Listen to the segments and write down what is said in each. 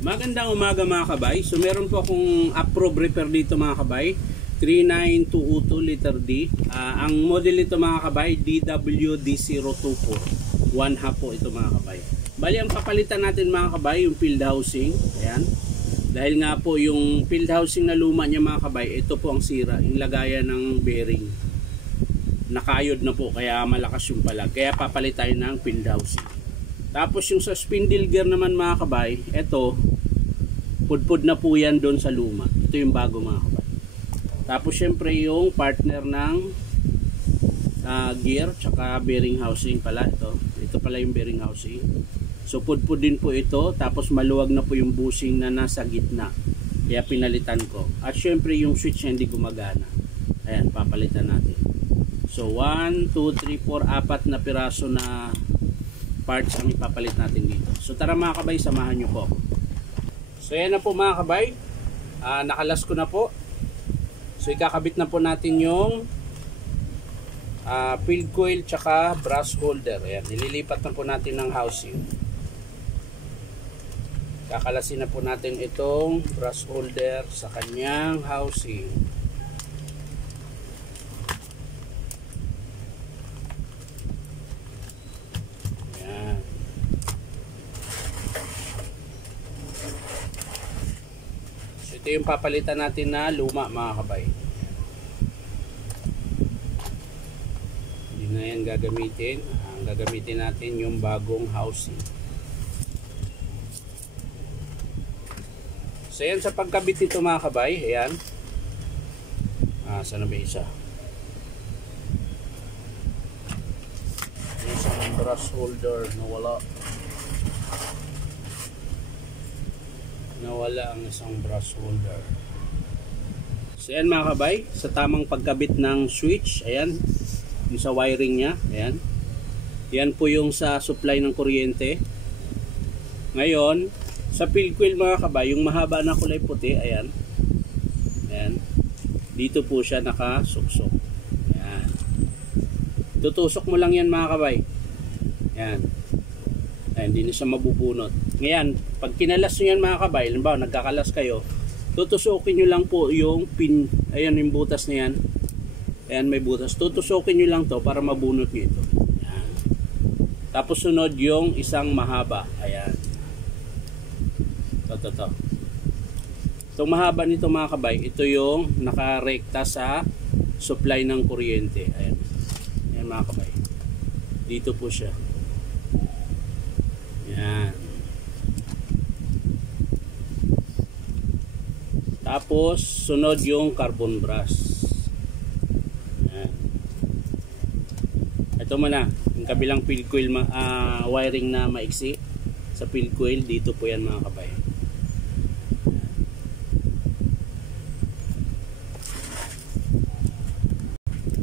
Magandang umaga mga kabay. So meron po akong approve repair dito mga kabay, 39202 liter D. Ang model nito mga kabay, DWD024. 1/2 po ito mga kabay. Bali ang papalitan natin mga kabay, yung field housing. Ayan. Dahil nga po yung field housing na luma niya mga kabay, ito po ang sira, yung lagayan ng bearing. Nakayod na po, kaya malakas yung palag. Kaya papalit tayo ng field housing. Tapos yung sa spindle gear naman mga kabay, ito, pudpud na po yan doon sa luma. Ito yung bago mga kabay. Tapos syempre yung partner ng gear, tsaka bearing housing pala ito. Ito pala yung bearing housing. So pudpud din po ito. Tapos maluwag na po yung bushing na nasa gitna. Kaya pinalitan ko. At syempre yung switch hindi gumagana. Ayan, papalitan natin. So 1, 2, 3, 4, 4 na piraso na parts ang ipapalit natin dito. So tara mga kabay, samahan nyo po. So yan na po mga kabay, nakalas ko na po. So ikakabit na po natin yung field coil tsaka brass holder. Ayan, nililipat na po natin ng housing. Kakalasin na po natin itong brass holder sa kanyang housing. Ito yung papalitan natin na luma mga kabay. Hindi na yan gagamitin. Ang gagamitin natin yung bagong housing. So yan sa pagkabit nito mga kabay. Ayan. Saan na ba isa? Yung isang brush holder na wala. Nawala ang isang brush holder. So yan mga kabay, sa tamang pagkabit ng switch, ayan, yung sa wiring nya, ayan. Yan po yung sa supply ng kuryente. Ngayon, sa field coil mga kabay, yung mahaba na kulay puti, ayan. Ayan. Dito po siya nakasuksok. Ayan. Tutusok mo lang yan mga kabay. Ayan. Ayan, hindi na siya mabubunot. Ngayon, pag kinalas nyo yan mga kabay, halimbawa nagkakalas kayo, tutusukin nyo lang po yung pin, ayan yung butas na yan. Ayan may butas. Tutusukin nyo lang to para mabunot nyo ito. Ayan. Tapos sunod yung isang mahaba. Ayan. Ito. Itong mahaba nito mga kabay, ito yung nakarekta sa supply ng kuryente. Ayan. Ayan mga kabay. Dito po siya. Ayan. Tapos sunod yung carbon brass. Ayan. Ito muna yung kabilang field coil wiring na maiksi sa field coil, dito po yan mga kabay.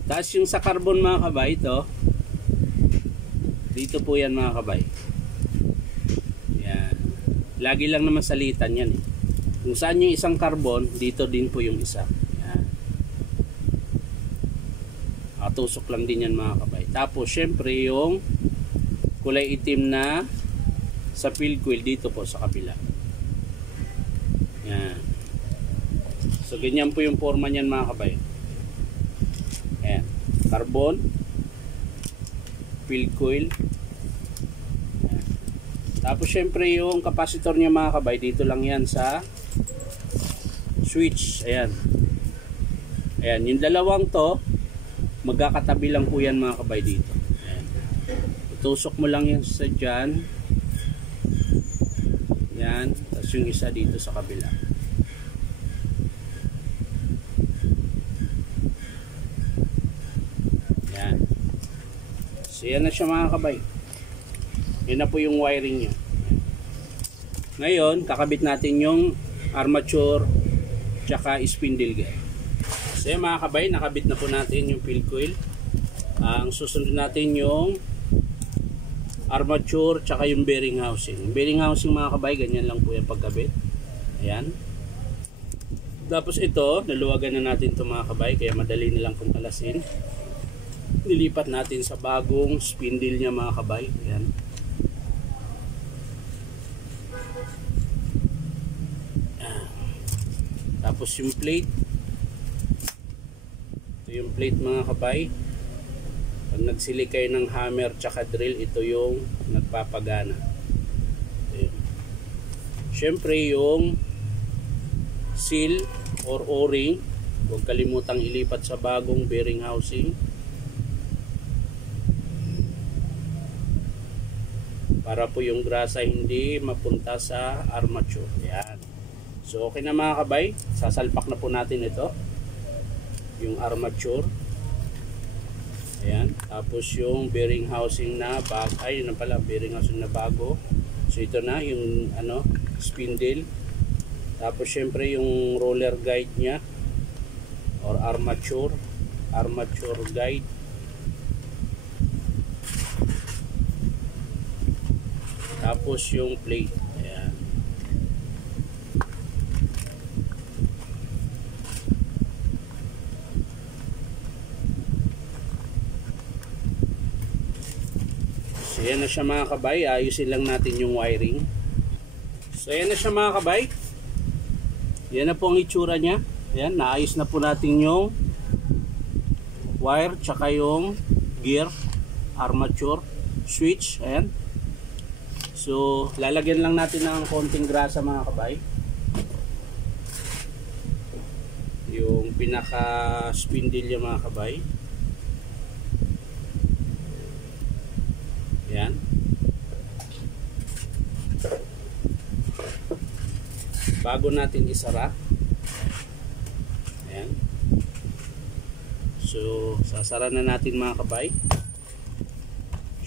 Tapos yung sa carbon mga kabay, ito dito po yan mga kabay. Yan. Lagi lang naman salitan yan eh. Kung saan yung isang carbon, dito din po yung isa. Yan. Tusok lang din yan mga kabay. Tapos syempre yung kulay itim na sa field coil dito po sa kabila. Yan. So ganyan po yung forma niyan mga kabay. Ayan. Carbon, field coil. Ayan. Tapos syempre yung capacitor niya mga kabay, dito lang yan sa switch. Ayan. Ayan. Yung dalawang to, magkakatabi lang po yan mga kabay dito. Ayan. Itusok mo lang yan sa dyan. Yan. Tapos yung isa dito sa kabila. Yan. So yan na siya mga kabay. Yan na po yung wiring niya. Ngayon, kakabit natin yung armature tsaka spindle gear. So yan mga kabay, nakabit na po natin yung field coil. Ang susunod natin yung armature tsaka yung bearing housing. Yung bearing housing mga kabay, ganyan lang po yung pagkabit. Ayan. Tapos ito, naluwagan na natin ito mga kabay, kaya madali na lang kung kalasin. Nilipat natin sa bagong spindle niya mga kabay. Ayan. Tapos yung plate. Ito yung plate mga kabay. Pag nagsili kayo ng hammer tsaka drill, ito yung nagpapagana. Ayan. Syempre yung seal or o-ring, huwag kalimutang ilipat sa bagong bearing housing para po yung grasa hindi mapunta sa armature. Ayan. So okay na mga kabay, sasalpak na po natin ito, yung armature. Ayan. Tapos yung bearing housing na bago, ay yun na pala, bearing housing na bago. So ito na yung spindle. Tapos syempre yung roller guide nya or armature guide. Tapos yung plate. Ayan. So yan na siya mga kabay. Ayusin lang natin yung wiring. So yan na siya mga kabay. Yan na po ang itsura nya. Ayan, naayos na po natin yung wire tsaka yung gear, armature, switch. Ayan. So lalagyan lang natin ng konting grasa mga kabay, yung pinaka spindle yung mga kabay. Ayan. Bago natin isara. Ayan. So sasara na natin mga kabay.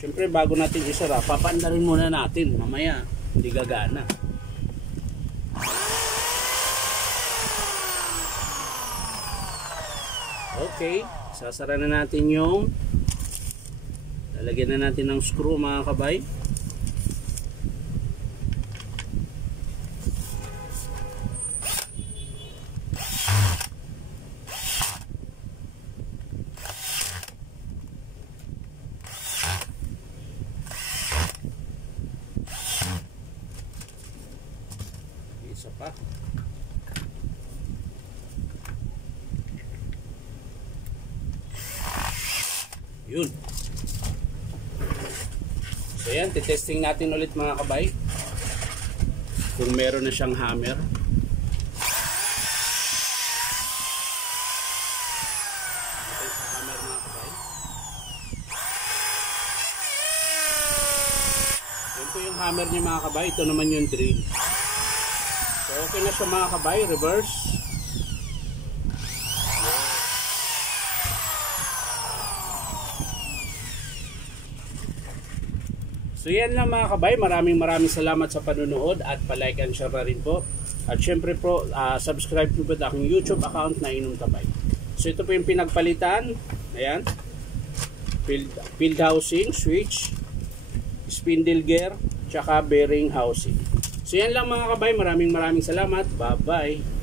Siyempre bago natin isara, papaandarin muna natin, mamaya hindi gagana. Okay, sasara na natin yung, lalagyan na natin ng screw mga kabay. Isa pa. Yun. So yan, titesting natin ulit mga kabay kung meron na siyang hammer. Ito yung hammer mga kabay. Yan po yung hammer niya mga kabay. Ito naman yung drill. So okay na siya mga kabay, reverse. So yan lang mga kabay, maraming salamat sa panunood at palike and share na rin po. At syempre po, subscribe po sa aking YouTube account na Inom Tabay. So ito po yung pinagpalitan. Ayan. Field housing, switch, spindle gear, tsaka bearing housing. So yan lang mga kabay, maraming salamat. Bye bye.